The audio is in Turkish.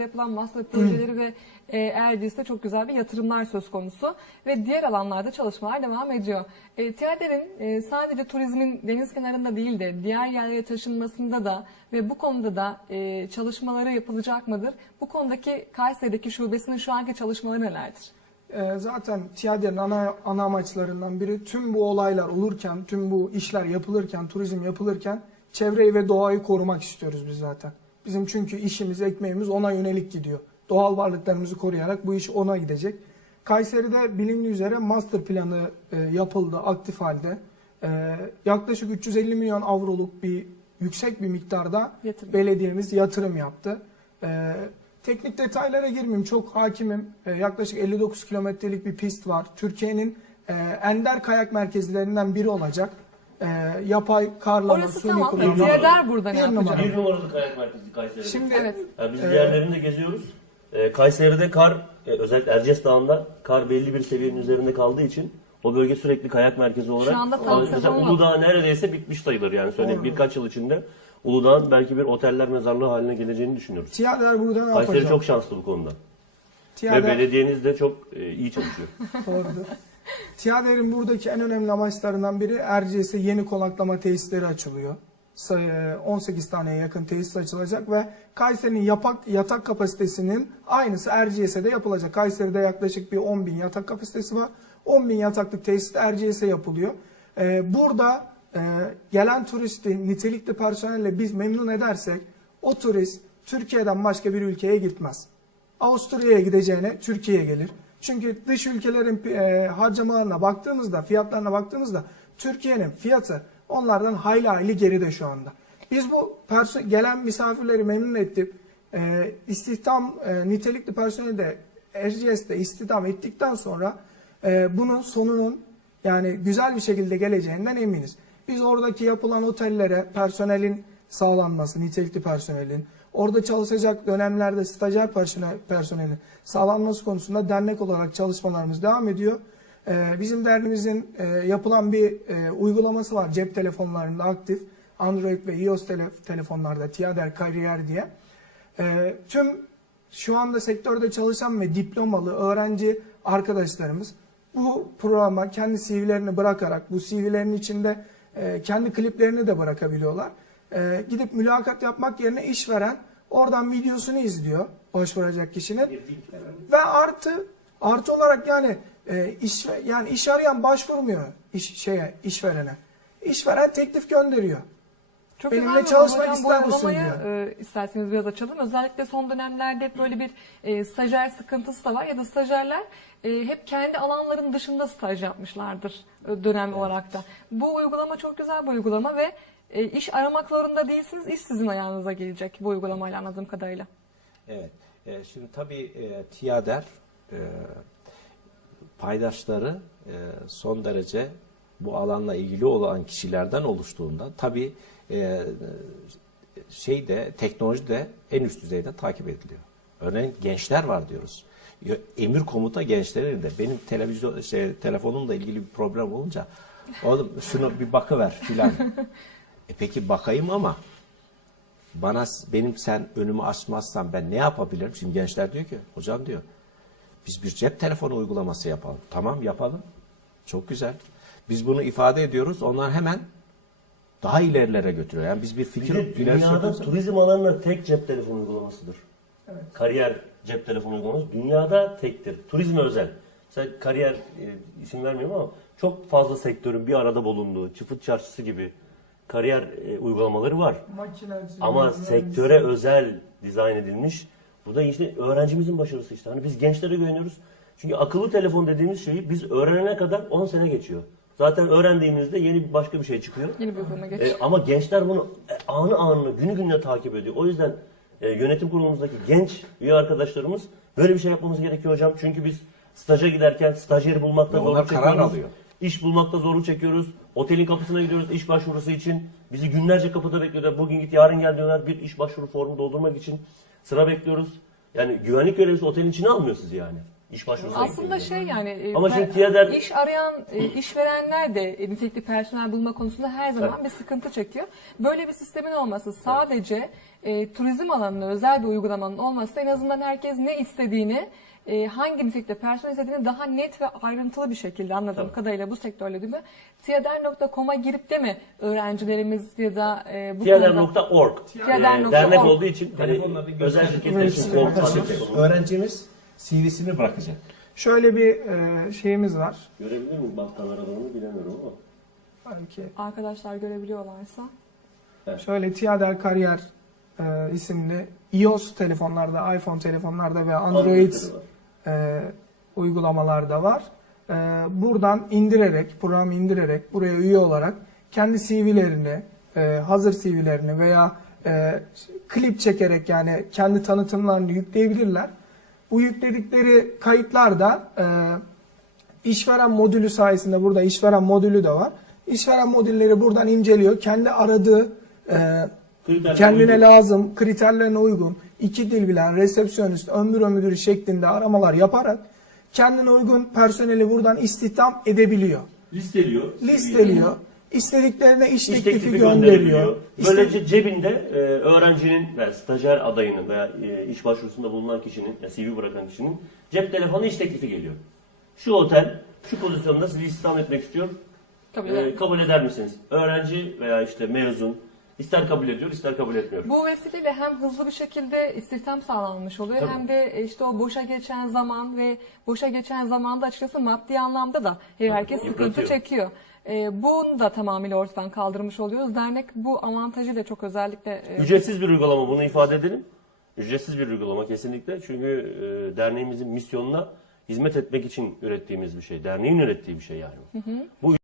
yapılan master projeleri ve e, Erciyes'te çok güzel bir yatırımlar söz konusu ve diğer alanlarda çalışmalar devam ediyor. E, TİADER'in e, sadece turizmin deniz kenarında değil de diğer yerlere taşınmasında da ve bu konuda da e, çalışmaları yapılacak mıdır? Bu konudaki Kayseri'deki şubesinin şu anki çalışmaları nelerdir? Ee, zaten TİADER'in ana, ana amaçlarından biri tüm bu olaylar olurken, tüm bu işler yapılırken, turizm yapılırken çevreyi ve doğayı korumak istiyoruz biz zaten. Bizim çünkü işimiz, ekmeğimiz ona yönelik gidiyor. Doğal varlıklarımızı koruyarak bu iş ona gidecek. Kayseri'de bilindiği üzere master planı e, yapıldı aktif halde. E, yaklaşık 350 milyon avroluk bir yüksek bir miktarda Yatırım. belediyemiz yatırım yaptı. Ee, teknik detaylara girmeyeyim. Çok hakimim. Ee, yaklaşık 59 kilometrelik bir pist var. Türkiye'nin e, ender kayak merkezlerinden biri olacak. Ee, yapay karlama, Orası suni tamam. kullanma. TİADER burada ne Bir yapacak? numara. Bir numaralı kayak merkezi Kayseri'de. Şimdi Evet. Yani biz Ee, diğerlerini de geziyoruz. Ee, Kayseri'de kar, e, özellikle Erciyes Dağı'nda kar belli bir seviyenin üzerinde kaldığı için o bölge sürekli kayak merkezi olarak. anda tam Ama mesela sezon var. Uludağ neredeyse bitmiş sayılır yani. Söyleyeyim Doğru. birkaç yıl içinde Uludağ'ın belki bir oteller mezarlığı haline geleceğini düşünüyoruz. TİADER burada ne Kayseri yapacak? çok şanslı bu konuda. Ve belediyeniz de çok e, iyi çalışıyor. Doğrudur. TİADER'in buradaki en önemli amaçlarından biri Erciyes'e yeni konaklama tesisleri açılıyor. Say- 18 taneye yakın tesis açılacak ve Kayseri'nin yapak, yatak kapasitesinin aynısı Erciyes'e de yapılacak. Kayseri'de yaklaşık bir 10 bin yatak kapasitesi var. 10 bin yataklık tesis Erciyes'e yapılıyor. Ee, burada e, gelen turisti nitelikli personelle biz memnun edersek o turist Türkiye'den başka bir ülkeye gitmez. Avusturya'ya gideceğine Türkiye'ye gelir. Çünkü dış ülkelerin e, harcamalarına baktığımızda, fiyatlarına baktığımızda Türkiye'nin fiyatı onlardan hayli hayli geride şu anda. Biz bu gelen misafirleri memnun ettik. E, istihdam, e, nitelikli personeli de Erciyes'te istihdam ettikten sonra e, bunun sonunun yani güzel bir şekilde geleceğinden eminiz. Biz oradaki yapılan otellere personelin sağlanması, nitelikli personelin, orada çalışacak dönemlerde stajyer personel, personelin sağlanması konusunda dernek olarak çalışmalarımız devam ediyor. Ee, bizim derneğimizin e, yapılan bir e, uygulaması var cep telefonlarında aktif. Android ve iOS tele- telefonlarda Tiader Kariyer diye. Ee, tüm şu anda sektörde çalışan ve diplomalı öğrenci arkadaşlarımız bu programa kendi CV'lerini bırakarak bu CV'lerin içinde e, kendi kliplerini de bırakabiliyorlar. E, gidip mülakat yapmak yerine işveren oradan videosunu izliyor başvuracak kişinin ve artı artı olarak yani e, iş yani iş arayan başvurmuyor iş şeye işverene. İşveren teklif gönderiyor. Çok Benimle çalışmak hocam. ister Bu misin uygulamayı, e, isterseniz biraz açalım. Özellikle son dönemlerde hep böyle bir e, stajyer sıkıntısı da var ya da stajyerler e, hep kendi alanların dışında staj yapmışlardır e, dönem olarak da. Bu uygulama çok güzel bir uygulama ve e, iş aramak zorunda değilsiniz. İş sizin ayağınıza gelecek bu uygulamayla anladığım kadarıyla. Evet. E, şimdi tabii e, TİADER e, paydaşları e, son derece bu alanla ilgili olan kişilerden oluştuğunda tabii e, şeyde teknoloji de en üst düzeyde takip ediliyor. Örneğin gençler var diyoruz. Emir komuta gençlerin elinde. Benim televizyon şey, telefonumla ilgili bir problem olunca oğlum şunu bir bakıver filan. e peki bakayım ama bana benim sen önümü açmazsan ben ne yapabilirim? Şimdi gençler diyor ki hocam diyor biz bir cep telefonu uygulaması yapalım. Tamam yapalım. Çok güzel. Biz bunu ifade ediyoruz. Onlar hemen daha ilerilere götürüyor. Yani biz bir Bir fikir de ileri dünyada turizm alanında tek cep telefonu uygulamasıdır. Kariyer cep telefonu uygulaması dünyada tektir. Turizme özel. Mesela kariyer e, isim vermiyorum ama çok fazla sektörün bir arada bulunduğu, çıfıt çarşısı gibi kariyer e, uygulamaları var. Makinacı, Ama sektöre özel dizayn edilmiş. Bu da işte öğrencimizin başarısı işte. Hani biz gençlere güveniyoruz. Çünkü akıllı telefon dediğimiz şeyi biz öğrenene kadar 10 sene geçiyor. Zaten öğrendiğimizde yeni bir başka bir şey çıkıyor. Yeni bir uygulama geç. E, ama gençler bunu anı anına, günü gününe takip ediyor. O yüzden e, yönetim kurulumuzdaki genç üye arkadaşlarımız böyle bir şey yapmamız gerekiyor hocam. Çünkü biz staja giderken stajyeri bulmakta Ve onlar zorluk karar çekiyoruz. alıyor. İş bulmakta zorluk çekiyoruz. Otelin kapısına gidiyoruz iş başvurusu için. Bizi günlerce kapıda bekliyorlar. Bugün git yarın gel diyorlar. Bir iş başvuru formu doldurmak için sıra bekliyoruz. Yani güvenlik görevlisi otelin içine almıyor sizi yani. İş başvurusu Aslında şey yani e, Ama per- şimdi TİADER iş arayan e, işverenler de e, nitelikli personel bulma konusunda her zaman bir sıkıntı çekiyor. Böyle bir sistemin olması sadece e, turizm alanında özel bir uygulamanın olması en azından herkes ne istediğini e, hangi nitelikte personel istediğini daha net ve ayrıntılı bir şekilde anladığım kadarıyla bu sektörle değil mi? Tiyader.com'a girip de mi öğrencilerimiz ya da e, bu. Tiyader.org. Tiyader.org. Ee, dernek olduğu için hani özel şirketler için onu. Öğrencimiz CV'sini bırakacak. Şöyle bir e, şeyimiz var. Görebilir miyim baktal aralarını bilemiyorum ama. Belki Arkadaşlar görebiliyorlarsa. şöyle Tiader Kariyer e, isimli iOS telefonlarda, iPhone telefonlarda ve Android Android'leri e, uygulamalarda var. E, buradan indirerek, programı indirerek buraya üye olarak kendi CV'lerini, e, hazır CV'lerini veya e, klip çekerek yani kendi tanıtımlarını yükleyebilirler. Bu yükledikleri kayıtlar da e, işveren modülü sayesinde burada işveren modülü de var. İşveren modülleri buradan inceliyor. Kendi aradığı e, Kriterler kendine uygun. lazım, kriterlerine uygun iki dil bilen resepsiyonist, ön büro müdürü şeklinde aramalar yaparak kendine uygun personeli buradan istihdam edebiliyor. Listeliyor. Listeliyor. İstediklerine iş, İş teklifi, teklifi gönderiyor. Böylece cebinde e, öğrencinin ve stajyer adayının veya e, iş başvurusunda bulunan kişinin, ya CV bırakan kişinin cep telefonu iş teklifi geliyor. Şu otel, şu pozisyonda sizi istihdam etmek istiyor. Tabii E, kabul eder misiniz? Öğrenci veya işte mezun ister kabul ediyor, ister kabul etmiyor. Bu vesileyle hem hızlı bir şekilde istihdam sağlanmış oluyor Tabii. hem de e, işte o boşa geçen zaman ve boşa geçen zamanda açıkçası maddi anlamda da herkes sıkıntı yıpratıyor. çekiyor. E, bunu da tamamıyla ortadan kaldırmış oluyoruz. Dernek bu avantajıyla çok özellikle e, Ücretsiz bir uygulama bunu ifade edelim. Ücretsiz bir uygulama kesinlikle. Çünkü e, derneğimizin misyonuna hizmet etmek için ürettiğimiz bir şey. Derneğin ürettiği bir şey yani. Bu